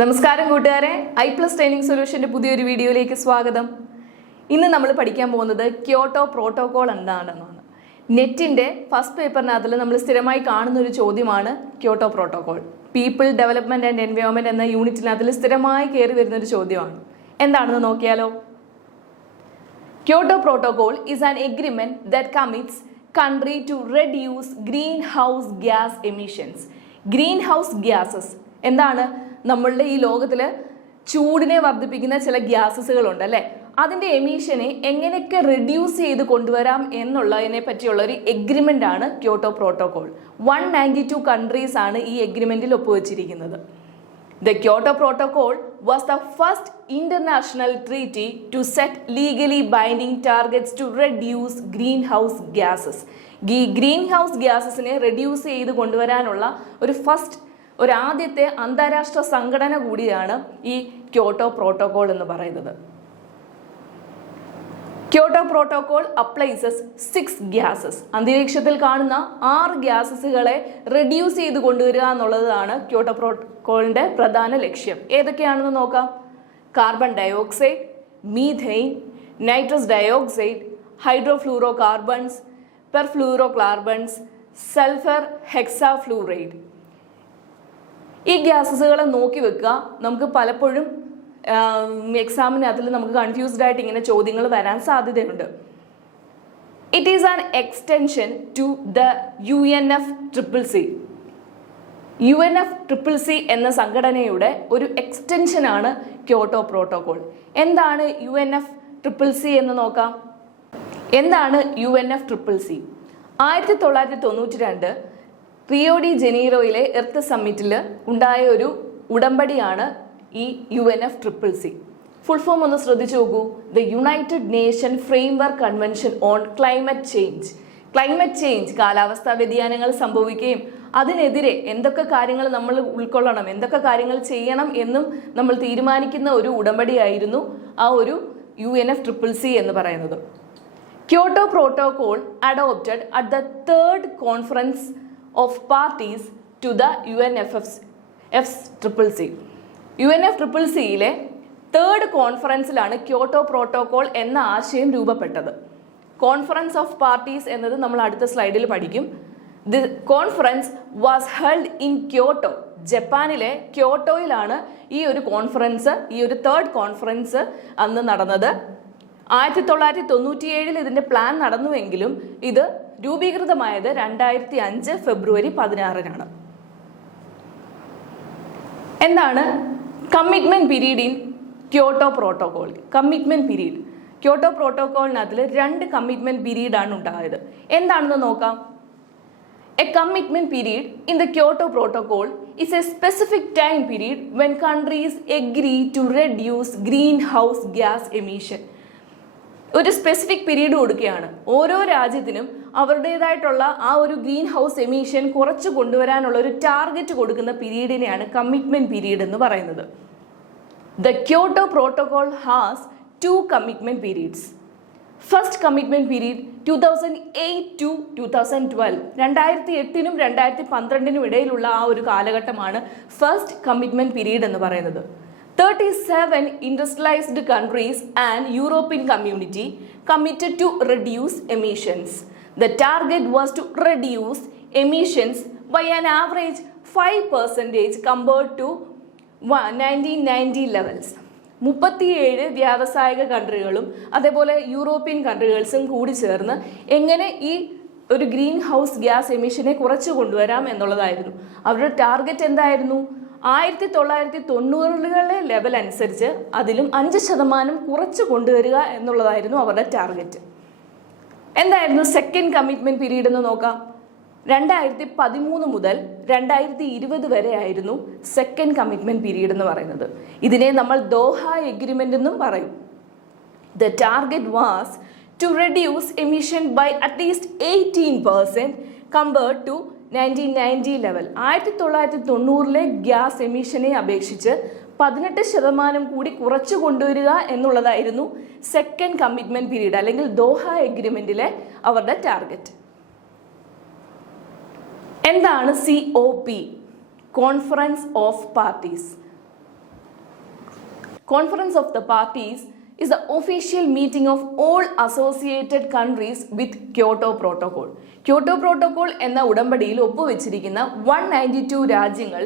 നമസ്കാരം കൂട്ടുകാരെ, I+ training സൊല്യൂഷന്റെ പുതിയൊരു വീഡിയോയിലേക്ക് സ്വാഗതം. ഇന്ന് നമ്മൾ പഠിക്കാൻ പോകുന്നത് ക്യോട്ടോ പ്രോട്ടോകോൾ എന്താണെന്നാണ്. നെറ്റിന്റെ ഫസ്റ്റ് പേപ്പറിനകത്തിൽ നമ്മൾ സ്ഥിരമായി കാണുന്ന ഒരു ചോദ്യമാണ് Kyoto protocol. People development and environment എന്ന യൂണിറ്റിനകത്തിൽ സ്ഥിരമായി കയറി വരുന്ന ഒരു ചോദ്യമാണ്. എന്താണെന്ന് നോക്കിയാലോ. Kyoto protocol is an agreement that commits country to reduce greenhouse gas emissions. Greenhouse gases എന്താണ്? നമ്മളുടെ ഈ ലോകത്തിൽ ചൂടിനെ വർദ്ധിപ്പിക്കുന്ന ചില ഗ്യാസസുകളുണ്ട് അല്ലേ? അതിൻ്റെ എമിഷനെ എങ്ങനെയൊക്കെ റെഡ്യൂസ് ചെയ്ത് കൊണ്ടുവരാം എന്നുള്ളതിനെ പറ്റിയുള്ള ഒരു എഗ്രിമെൻ്റ് ആണ് ക്യോട്ടോ പ്രോട്ടോകോൾ. 192 കൺട്രീസ് ആണ് ഈ എഗ്രിമെൻറ്റിൽ ഒപ്പുവെച്ചിരിക്കുന്നത്. The Kyoto Protocol was the first international treaty to set legally binding targets to reduce greenhouse gases. ഈ ഗ്രീൻഹൗസ് ഗ്യാസസിനെ റെഡ്യൂസ് ചെയ്ത് കൊണ്ടുവരാനുള്ള ഒരു ആദ്യത്തെ അന്താരാഷ്ട്ര സംഘടന കൂടിയാണ് ഈ ക്യോട്ടോ പ്രോട്ടോകോൾ എന്ന് പറയുന്നത്. Kyoto protocol applies 6 gases. അന്തരീക്ഷത്തിൽ കാണുന്ന 6 ഗ്യാസസുകളെ റെഡ്യൂസ് ചെയ്ത് കൊണ്ടുവരിക എന്നുള്ളതാണ് ക്യോട്ടോ പ്രോട്ടോകോളിന്റെ പ്രധാന ലക്ഷ്യം. ഏതൊക്കെയാണെന്ന് നോക്കാം. Carbon dioxide, methane, nitrous dioxide, hydrofluorocarbons, perfluorocarbons, sulphur hexafluoride. ഈ ഗ്യാസസുകളെ നോക്കി വെക്കുക. നമുക്ക് പലപ്പോഴും എക്സാമിനകത്തിൽ നമുക്ക് കൺഫ്യൂസ്ഡ് ആയിട്ട് ഇങ്ങനെ ചോദ്യങ്ങൾ വരാൻ സാധ്യതയുണ്ട്. It is an extension to the UNFCCC. UNFCCC എന്ന സംഘടനയുടെ ഒരു എക്സ്റ്റൻഷനാണ് ക്യോട്ടോ പ്രോട്ടോകോൾ. എന്താണ് UNFCCC എന്ന് നോക്കാം. എന്താണ് UNFCCC? 1992 റിയോ ഡി ജനീറോയിലെ എർത്ത് സമ്മിറ്റിൽ ഉണ്ടായ ഒരു ഉടമ്പടിയാണ് ഈ UNFCCC. ഫുൾ ഫോം ഒന്ന് ശ്രദ്ധിച്ചു നോക്കൂ. The United nation framework convention on climate change. Climate change, കാലാവസ്ഥാ വ്യതിയാനങ്ങൾ സംഭവിക്കുകയും അതിനെതിരെ എന്തൊക്കെ കാര്യങ്ങൾ നമ്മൾ ഉൾക്കൊള്ളണം, എന്തൊക്കെ കാര്യങ്ങൾ ചെയ്യണം എന്നും നമ്മൾ തീരുമാനിക്കുന്ന ഒരു ഉടമ്പടിയായിരുന്നു ആ ഒരു UNFCCC എന്ന് പറയുന്നത്. Kyoto protocol adopted at the 3rd conference of parties to the UNFCCC. UNFCCCയിലെ 3rd കോൺഫറൻസിലാണ് ക്യോട്ടോ പ്രോട്ടോകോൾ എന്ന ആശയം രൂപപ്പെട്ടത്. കോൺഫറൻസ് ഓഫ് പാർട്ടീസ് എന്നത് നമ്മൾ അടുത്ത സ്ലൈഡിൽ പഠിക്കും. The conference was held in Kyoto. ജപ്പാനിലെ ക്യോട്ടോയിലാണ് ഈ ഒരു കോൺഫറൻസ്, ഈ ഒരു 3rd കോൺഫറൻസ് അന്ന് നടന്നത്. 1997 ഇതിന്റെ പ്ലാൻ നടന്നുവെങ്കിലും ഇത് രൂപീകൃതമായത് 2005 ഫെബ്രുവരി 16 എന്താണ് commitment period in Kyoto protocol? Commitment period Kyoto പ്രോട്ടോകോളിനകത്തിൽ 2 കമ്മിറ്റ്മെന്റ് പീരീഡ് ആണ് ഉണ്ടായത്. എന്താണെന്ന് നോക്കാം. A commitment period in the Kyoto protocol is a specific time period when countries agree to reduce greenhouse gas emission. ഒരു specific period കൊടുക്കുകയാണ്. ഓരോ രാജ്യത്തിനും അവരുടേതായിട്ടുള്ള ആ ഒരു ഗ്രീൻ ഹൗസ് എമിഷൻ കുറച്ച് കൊണ്ടുവരാനുള്ള ഒരു ടാർഗറ്റ് കൊടുക്കുന്ന പീരീഡിനെയാണ് കമ്മിറ്റ്മെന്റ് പീരീഡ് എന്ന് പറയുന്നത്. The Kyoto protocol has 2 commitment periods. First commitment period 2008 to 2012. 2008നും 2012നും ഇടയിലുള്ള ആ ഒരു കാലഘട്ടമാണ് ഫസ്റ്റ് കമ്മിറ്റ്മെന്റ് പീരീഡ് എന്ന് പറയുന്നത്. 37 industrialized countries and European community committed to reduce emissions. The target was to reduce emissions by an average 5% compared to 1990 levels. 37 വ്യാവസായിക കൺട്രികളും അതേപോലെ European കൺട്രികൾസും കൂടി ചേർന്ന് എങ്ങനെ ഈ ഒരു ഗ്രീൻ ഹൗസ് ഗ്യാസ് എമിഷനെ കുറച്ച് കൊണ്ടുവരാം എന്നുള്ളതായിരുന്നു. അവരുടെ ടാർഗറ്റ് എന്തായിരുന്നു? 1990കളിലെ ലെവൽ അനുസരിച്ച് അതിലും 5% കുറച്ച് കൊണ്ടുവരിക എന്നുള്ളതായിരുന്നു അവരുടെ ടാർഗറ്റ്. എന്തായിരുന്നു സെക്കൻഡ് കമ്മിറ്റ്മെന്റ് പീരീഡ് എന്ന് നോക്കാം. 2013 മുതൽ 2020 വരെ ആയിരുന്നു സെക്കൻഡ് കമ്മിറ്റ്മെന്റ് പീരീഡ് എന്ന് പറയുന്നത്. ഇതിനെ നമ്മൾ ദോഹ എഗ്രിമെന്റ് എന്നും പറയും. The target was to reduce emission by at least 18% compared to 1990 level. 1990ലെ ഗ്യാസ് എമിഷനെ അപേക്ഷിച്ച് 18% കൂടി കുറച്ചു കൊണ്ടുവരിക എന്നുള്ളതായിരുന്നു സെക്കൻഡ് കമ്മിറ്റ്മെന്റ് പീരീഡ് അല്ലെങ്കിൽ ദോഹ എഗ്രിമെന്റിലെ അവരുടെ ടാർഗറ്റ്. എന്താണ് COP? Conference of parties. Conference of the Parties is the official meeting of all associated countries with Kyoto Protocol. Kyoto protocol എന്ന ഉടമ്പടിയിൽ ഒപ്പുവെച്ചിരിക്കുന്ന 192 രാജ്യങ്ങൾ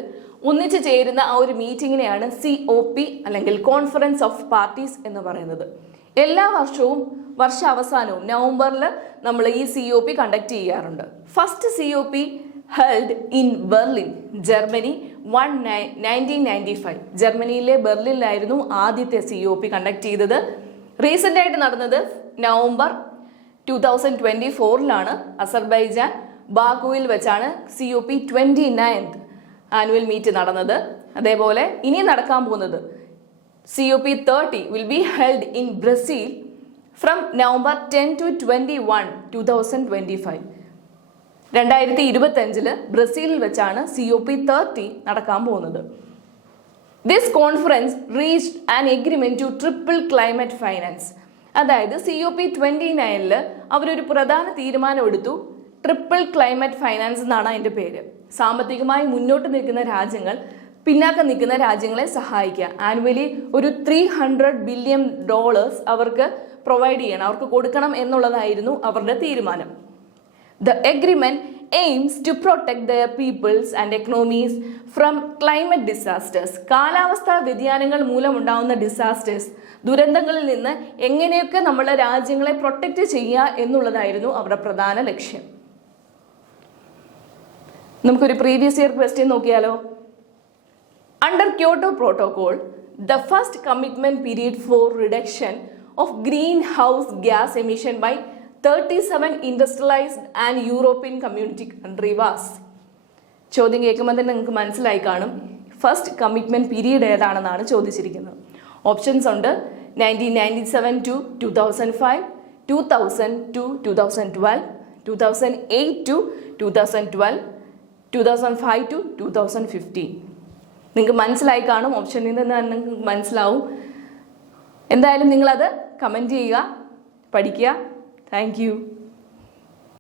ഒന്നിച്ചു ചേരുന്ന ആ ഒരു മീറ്റിങ്ങിനെയാണ് COP അല്ലെങ്കിൽ കോൺഫറൻസ് ഓഫ് പാർട്ടീസ് എന്ന് പറയുന്നത്. എല്ലാ വർഷവും വർഷാവസാനവും നവംബറിൽ നമ്മൾ ഈ COP കണ്ടക്ട് ചെയ്യാറുണ്ട്. First COP held in Berlin, Germany 1995. ജർമ്മനിയിലെ ബെർലിനിലായിരുന്നു ആദ്യത്തെ COP കണ്ടക്ട് ചെയ്തത്. റീസെൻ്റ് ആയിട്ട് നടന്നത് നവംബർ 2024 അസർബൈജാൻ ബാക്കുവിൽ വെച്ചാണ് COP 29th ആനുവൽ മീറ്റ് നടന്നത്. അതേപോലെ ഇനി നടക്കാൻ പോകുന്നത് COP 30 will be held in Brazil from November 10 to 21, 2025. 2025 ബ്രസീലിൽ വെച്ചാണ് COP 30 നടക്കാൻ പോകുന്നത്. This conference reached an agreement two triple climate finance. അതായത് COP 29 അവരൊരു പ്രധാന തീരുമാനം എടുത്തു. ട്രിപ്പിൾ ക്ലൈമറ്റ് ഫൈനാൻസ് എന്നാണ് അതിൻ്റെ പേര്. സാമ്പത്തികമായി മുന്നോട്ട് നിൽക്കുന്ന രാജ്യങ്ങൾ പിന്നാക്കം നിൽക്കുന്ന രാജ്യങ്ങളെ സഹായിക്കുക. ആനുവലി ഒരു $300 ബില്യൺ അവർക്ക് പ്രൊവൈഡ് ചെയ്യണം, അവർക്ക് കൊടുക്കണം എന്നുള്ളതായിരുന്നു അവരുടെ തീരുമാനം. The agreement aims to protect their peoples and economies from climate disasters. കാലാവസ്ഥാ വ്യതിയാനങ്ങൾ മൂലമുണ്ടാകുന്ന ഡിസാസ്റ്റേഴ്സ്, ദുരന്തങ്ങളിൽ നിന്ന് എങ്ങനെയൊക്കെ നമ്മുടെ രാജ്യങ്ങളെ പ്രൊട്ടക്റ്റ് ചെയ്യുക എന്നുള്ളതായിരുന്നു അവരുടെ പ്രധാന ലക്ഷ്യം. നമുക്കൊരു പ്രീവിയസ് ഇയർ ക്വസ്റ്റ്യൻ നോക്കിയാലോ. Under Kyoto protocol the first commitment period for reduction of greenhouse gas emission by 37 industrialised and European community country was. ചോദ്യം കേൾക്കുമ്പോൾ തന്നെ നിങ്ങൾക്ക് മനസ്സിലായി കാണും ഫസ്റ്റ് കമ്മിറ്റ്മെന്റ് പീരീഡ് ഏതാണെന്നാണ് ചോദിച്ചിരിക്കുന്നത്. ഓപ്ഷൻസ് ഉണ്ട് 1997 to 2005, 2000 to 2012, 2008 to 2012, 2005 to 2015. നിങ്ങൾക്ക് മനസ്സിലായി കാണും, ഓപ്ഷനിൽ നിന്ന് തന്നെ നിങ്ങൾക്ക് മനസ്സിലാവും. എന്തായാലും നിങ്ങളത് കമൻറ്റ് ചെയ്യുക, പഠിക്കുക. Thank you.